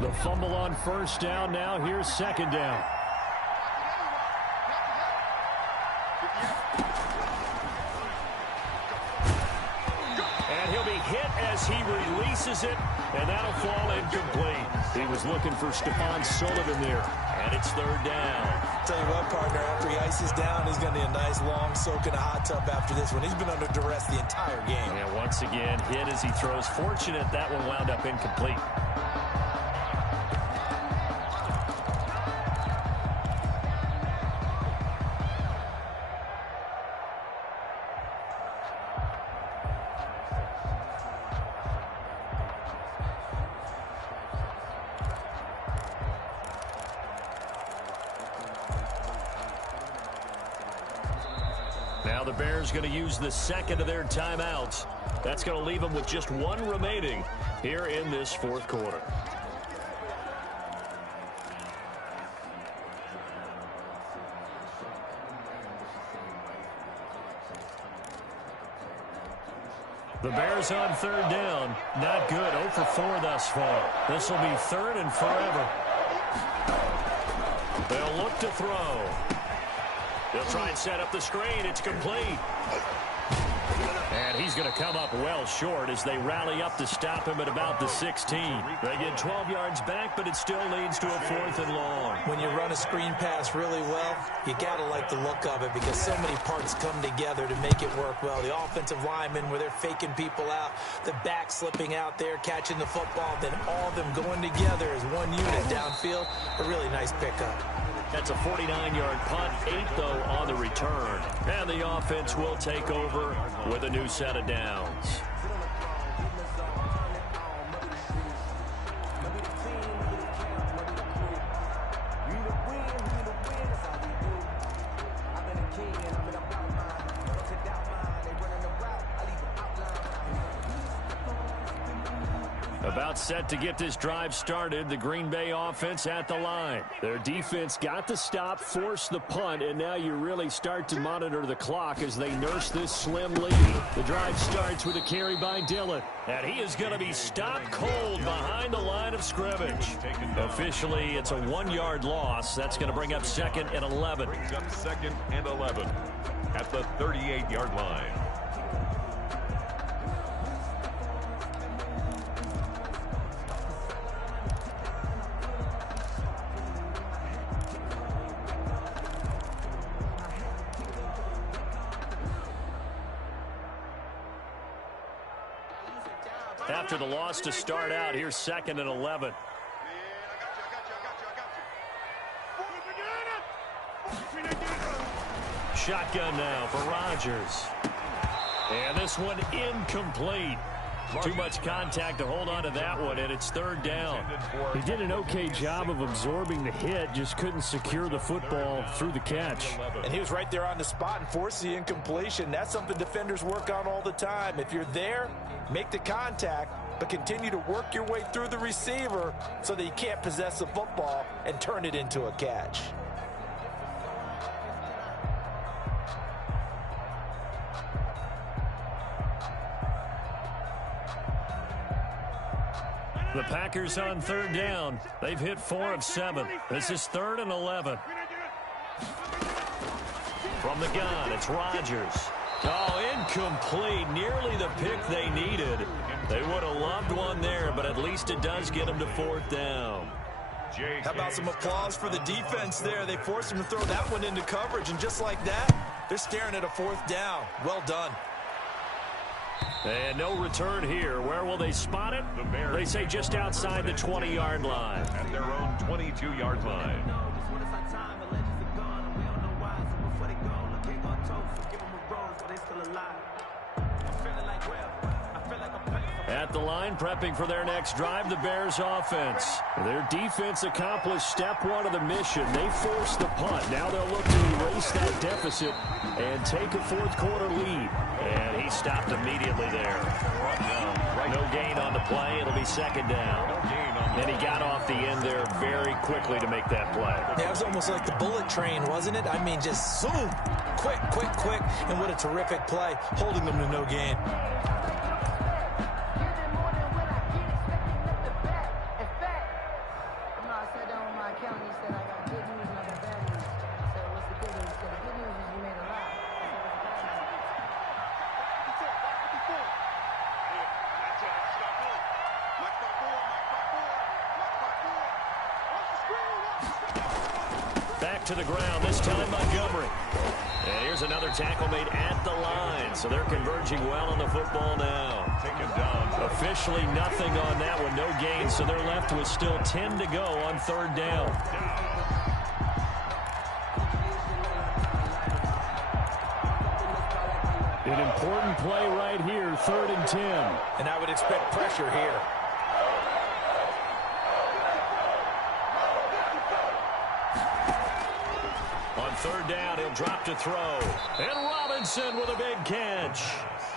The fumble on first down now. Here's second down. And he'll be hit as he releases it, and that'll fall incomplete. He was looking for Stephon Sullivan there, and it's third down. Tell you what, partner, after he ices down, he's going to need a nice long soak in a hot tub after this one. He's been under duress the entire game. And once again, hit as he throws. Fortunate that one wound up incomplete. Now the Bears going to use the second of their timeouts. That's going to leave them with just one remaining here in this fourth quarter. The Bears on third down. Not good. 0 for 4 thus far. This will be third and forever. They'll look to throw. They'll try and set up the screen. It's complete. And he's going to come up well short as they rally up to stop him at about the 16. They get 12 yards back, but it still leads to a 4th and long. When you run a screen pass really well, you got to like the look of it because so many parts come together to make it work well. The offensive linemen where they're faking people out, the back slipping out there, catching the football, then all of them going together as one unit downfield. A really nice pickup. That's a 49-yard punt, 8 though on the return. And the offense will take over with a new set of downs. About set to get this drive started. The Green Bay offense at the line. Their defense got the stop, forced the punt, and now you really start to monitor the clock as they nurse this slim lead. The drive starts with a carry by Dillon, and he is going to be stopped cold behind the line of scrimmage. Officially, it's a 1-yard loss. That's going to bring up 2nd and 11. Brings up 2nd and 11 at the 38-yard line. After the loss to start out, here's 2nd and 11. Shotgun now for Rodgers. And this one incomplete. Too much contact to hold on to that one, and it's 3rd down. He did an okay job of absorbing the hit, just couldn't secure the football through the catch. And he was right there on the spot and forced the incompletion. That's something defenders work on all the time. If you're there, make the contact, but continue to work your way through the receiver so that you can't possess the football and turn it into a catch. The Packers on 3rd down. They've hit 4 of 7. This is 3rd and 11. From the gun, it's Rodgers. Oh, incomplete. Nearly the pick they needed. They would have loved one there, but at least it does get them to 4th down. How about some applause for the defense there? They forced him to throw that one into coverage, and just like that, they're staring at a 4th down. Well done. And no return here. Where will they spot it? They say just outside the 20-yard line. At their own 22-yard line. At the line, prepping for their next drive, the Bears offense. Their defense accomplished step 1 of the mission. They forced the punt. Now they'll look to erase that deficit and take a 4th quarter lead. And he stopped immediately there. No gain on the play. It'll be 2nd down. And he got off the end there very quickly to make that play. Yeah, it was almost like the bullet train, wasn't it? I mean, just zoom. Quick, quick, quick. And what a terrific play, holding them to no gain. Back to the ground, this time Montgomery. And here's another tackle made at the line. So they're converging well on the football now. Taken down. Officially nothing on that one, no gain. So they're left with still 10 to go on 3rd down. An important play right here, 3rd and 10. And I would expect pressure here. On 3rd down, he'll drop to throw. And Robinson with a big catch.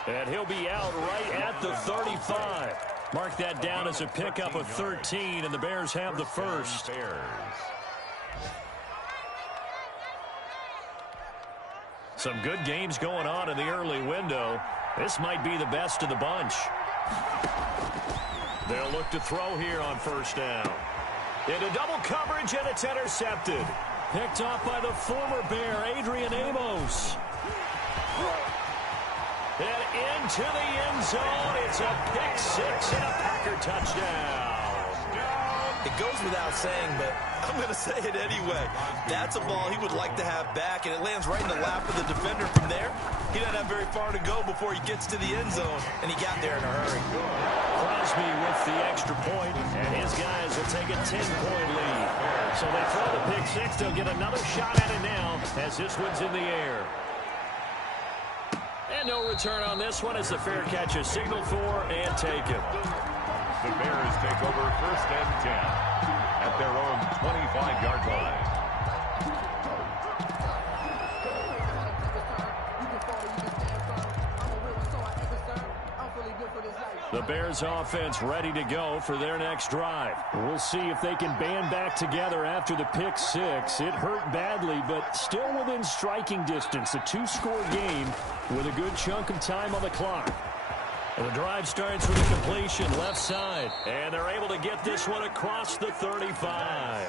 And he'll be out right at the 35. Mark that down as a pickup of 13, and the Bears have the first. Some good games going on in the early window. This might be the best of the bunch. They'll look to throw here on 1st down. Into double coverage, and it's intercepted. Picked off by the former Bear, Adrian Amos. And into the end zone. It's a pick six and a Packer touchdown. It goes without saying, but I'm going to say it anyway. That's a ball he would like to have back, and it lands right in the lap of the defender from there. He doesn't have very far to go before he gets to the end zone, and he got there in a hurry. Crosby with the extra point, and his guys will take a 10-point lead. So they throw the pick six. They'll get another shot at it now as this one's in the air. And no return on this one as the fair catch is signaled for and taken. The Bears take over 1st and 10 at their own 25-yard line. The Bears offense ready to go for their next drive. We'll see if they can band back together after the pick six. It hurt badly, but still within striking distance. A two-score game with a good chunk of time on the clock. And the drive starts with a completion left side. And they're able to get this one across the 35.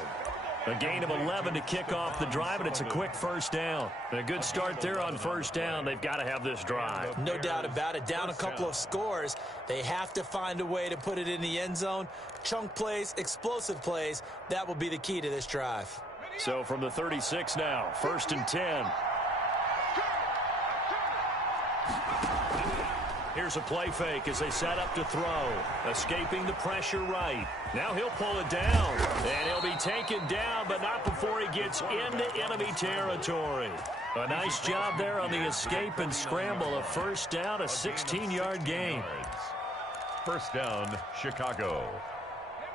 A gain of 11 to kick off the drive, and it's a quick first down. A good start there on first down. They've got to have this drive. No doubt about it. Down a couple of scores. They have to find a way to put it in the end zone. Chunk plays, explosive plays. That will be the key to this drive. So from the 36 now, 1st and 10. Here's a play fake as they set up to throw. Escaping the pressure right. Now he'll pull it down. And he'll be taken down, but not before he gets into enemy territory. A nice job there on the escape and scramble. A first down, a 16-yard gain. 1st down, Chicago.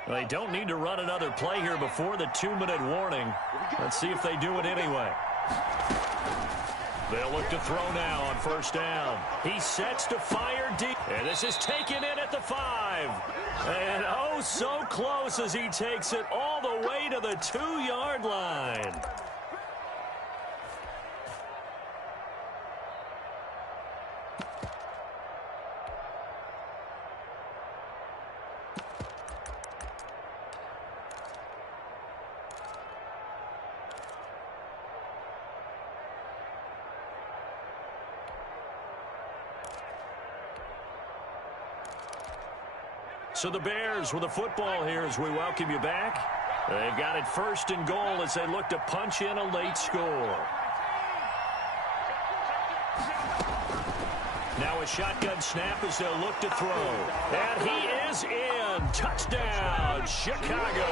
They don't need to run another play here before the 2-minute warning. Let's see if they do it anyway. They'll look to throw now on 1st down. He sets to fire deep. And this is taken in at the 5. And oh, so close as he takes it all the way to the 2-yard line. So the Bears with the football here as we welcome you back. They've got it 1st and goal as they look to punch in a late score. Now a shotgun snap as they'll look to throw. And he is in. Touchdown, Chicago.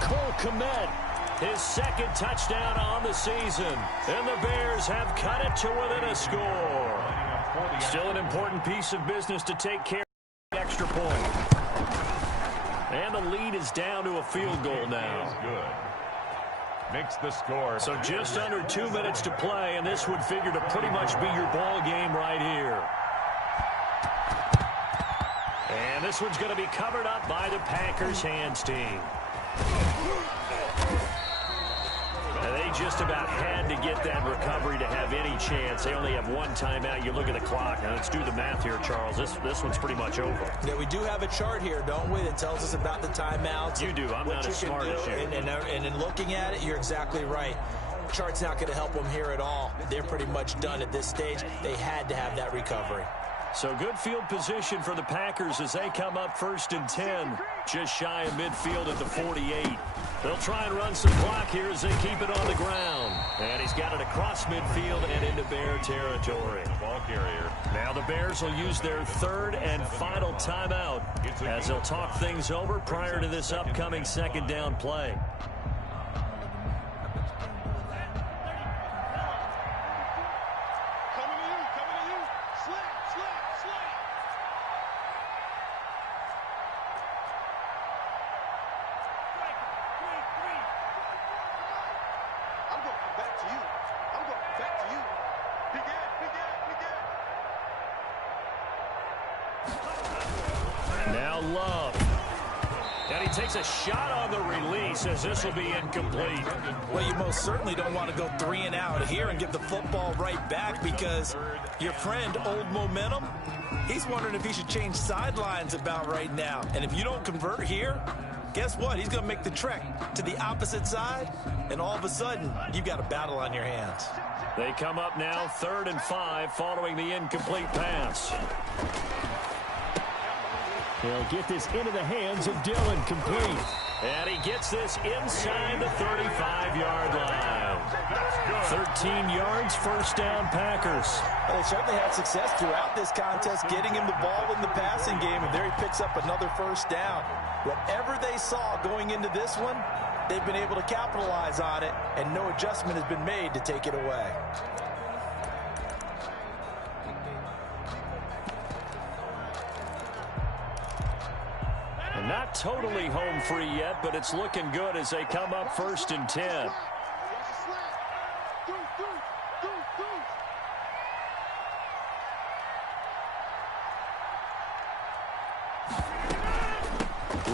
Cole Kmet, his 2nd touchdown on the season. And the Bears have cut it to within a score. Still an important piece of business to take care of. Extra point. And the lead is down to a field goal now. Good. Makes the score. So just under 2 minutes to play, and this would figure to pretty much be your ball game right here. And this one's going to be covered up by the Packers hands team. They just about had to get that recovery to have any chance. They only have one timeout. You look at the clock, and let's do the math here, Charles. This one's pretty much over. Yeah, we do have a chart here, don't we, that tells us about the timeouts. You do. I'm not as smart as you. And in looking at it, you're exactly right. Chart's not going to help them here at all. They're pretty much done at this stage. They had to have that recovery. So good field position for the Packers as they come up 1st and 10. Just shy of midfield at the 48. They'll try and run some clock here as they keep it on the ground. And he's got it across midfield and into Bear territory. Ball carrier. Now the Bears will use their 3rd and final timeout as they'll talk things over prior to this upcoming 2nd down play. Now Love. And he takes a shot on the release as this will be incomplete. Well, you most certainly don't want to go 3 and out here and give the football right back because your friend, Old Momentum, he's wondering if he should change sidelines about right now. And if you don't convert here, guess what? He's going to make the trek to the opposite side, and all of a sudden, you've got a battle on your hands. They come up now 3rd and 5 following the incomplete pass. They'll get this into the hands of Dillon, complete. And he gets this inside the 35-yard line. 13 yards, first down, Packers. Well, they certainly had success throughout this contest getting him the ball in the passing game, and there he picks up another first down. Whatever they saw going into this one, they've been able to capitalize on it, and no adjustment has been made to take it away. And not totally home free yet, but it's looking good as they come up 1st and 10.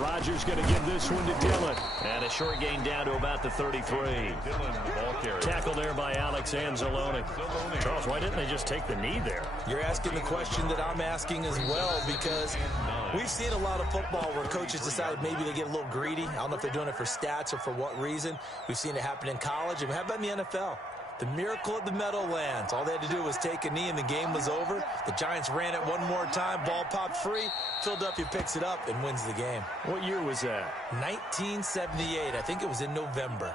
Rodgers going to give this one to Dillon. And a short gain down to about the 33. Tackle there by Alex Anzalone. Charles, why didn't they just take the knee there? You're asking the question that I'm asking as well, because we've seen a lot of football where coaches decide maybe they get a little greedy. I don't know if they're doing it for stats or for what reason. We've seen it happen in college, and how about in the NFL? The miracle of the Meadowlands. All they had to do was take a knee and the game was over. The Giants ran it one more time. Ball popped free. Philadelphia picks it up and wins the game. What year was that? 1978. I think it was in November.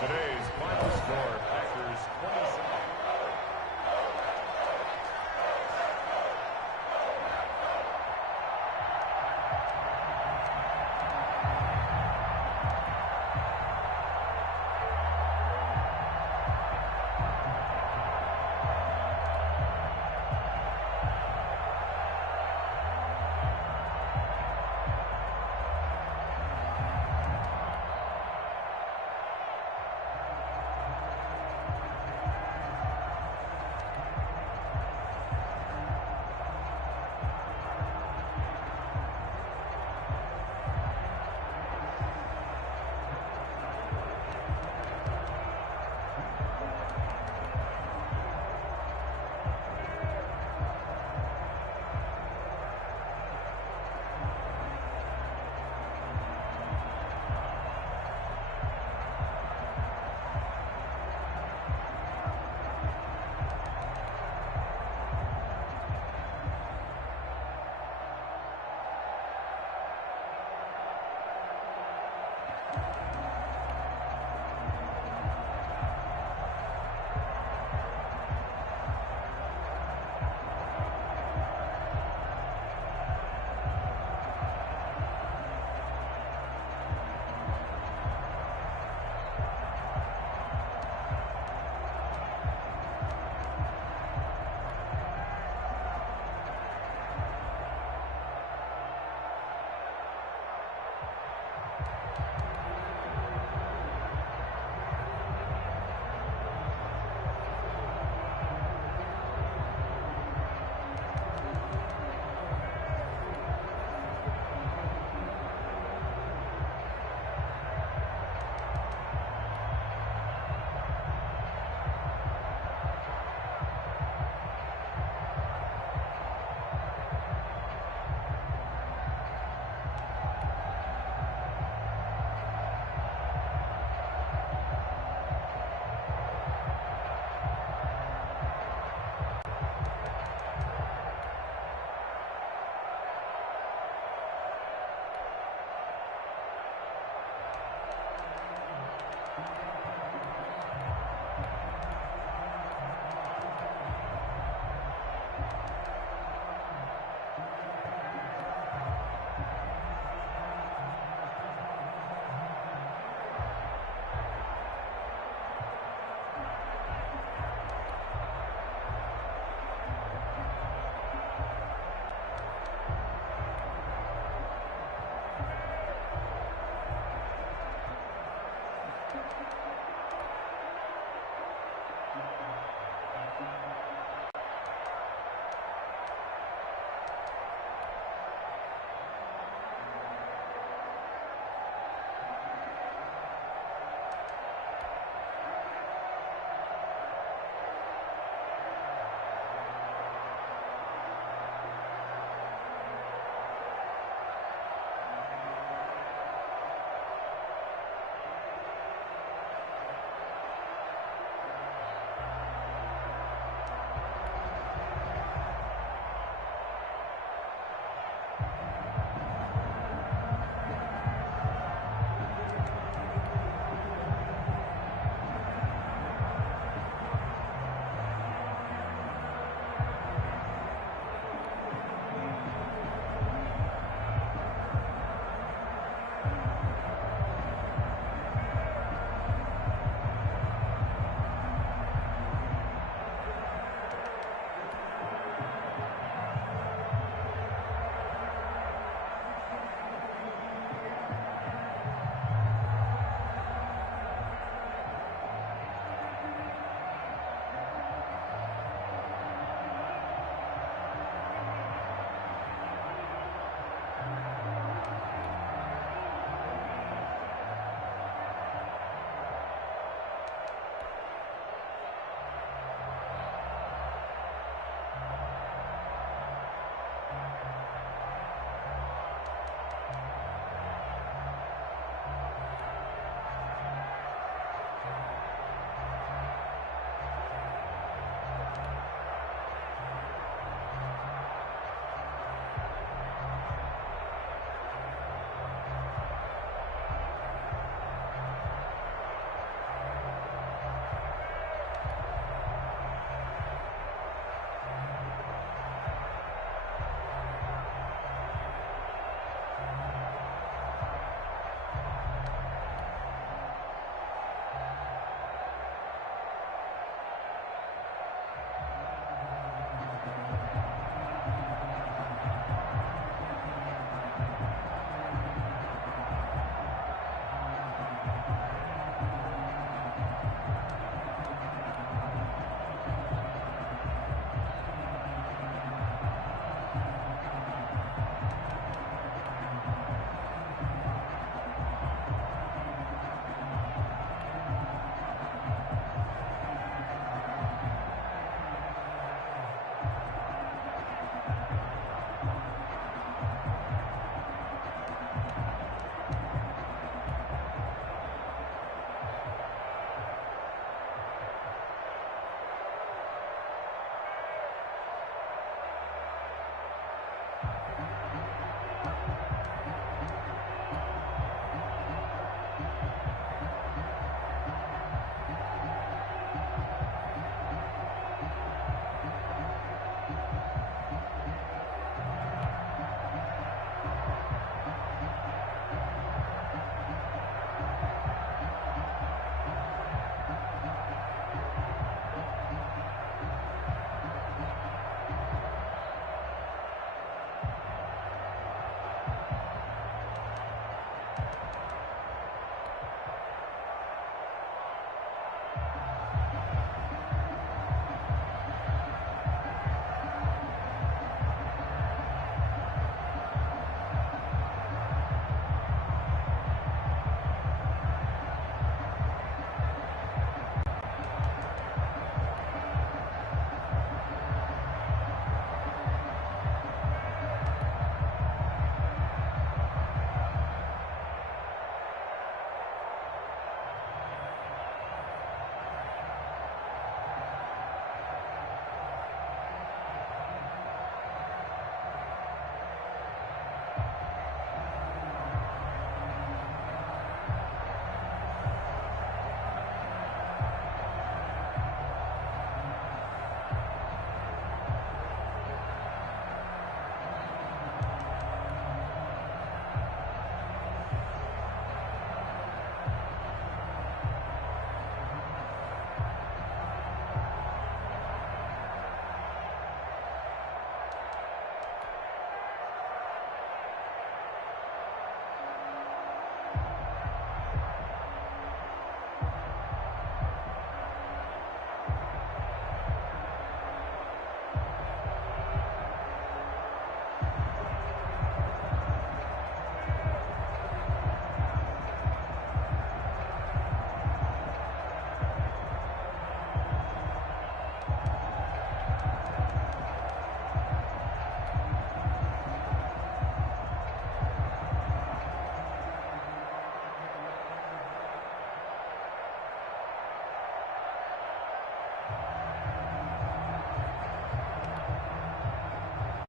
Today's final score, Packers 27.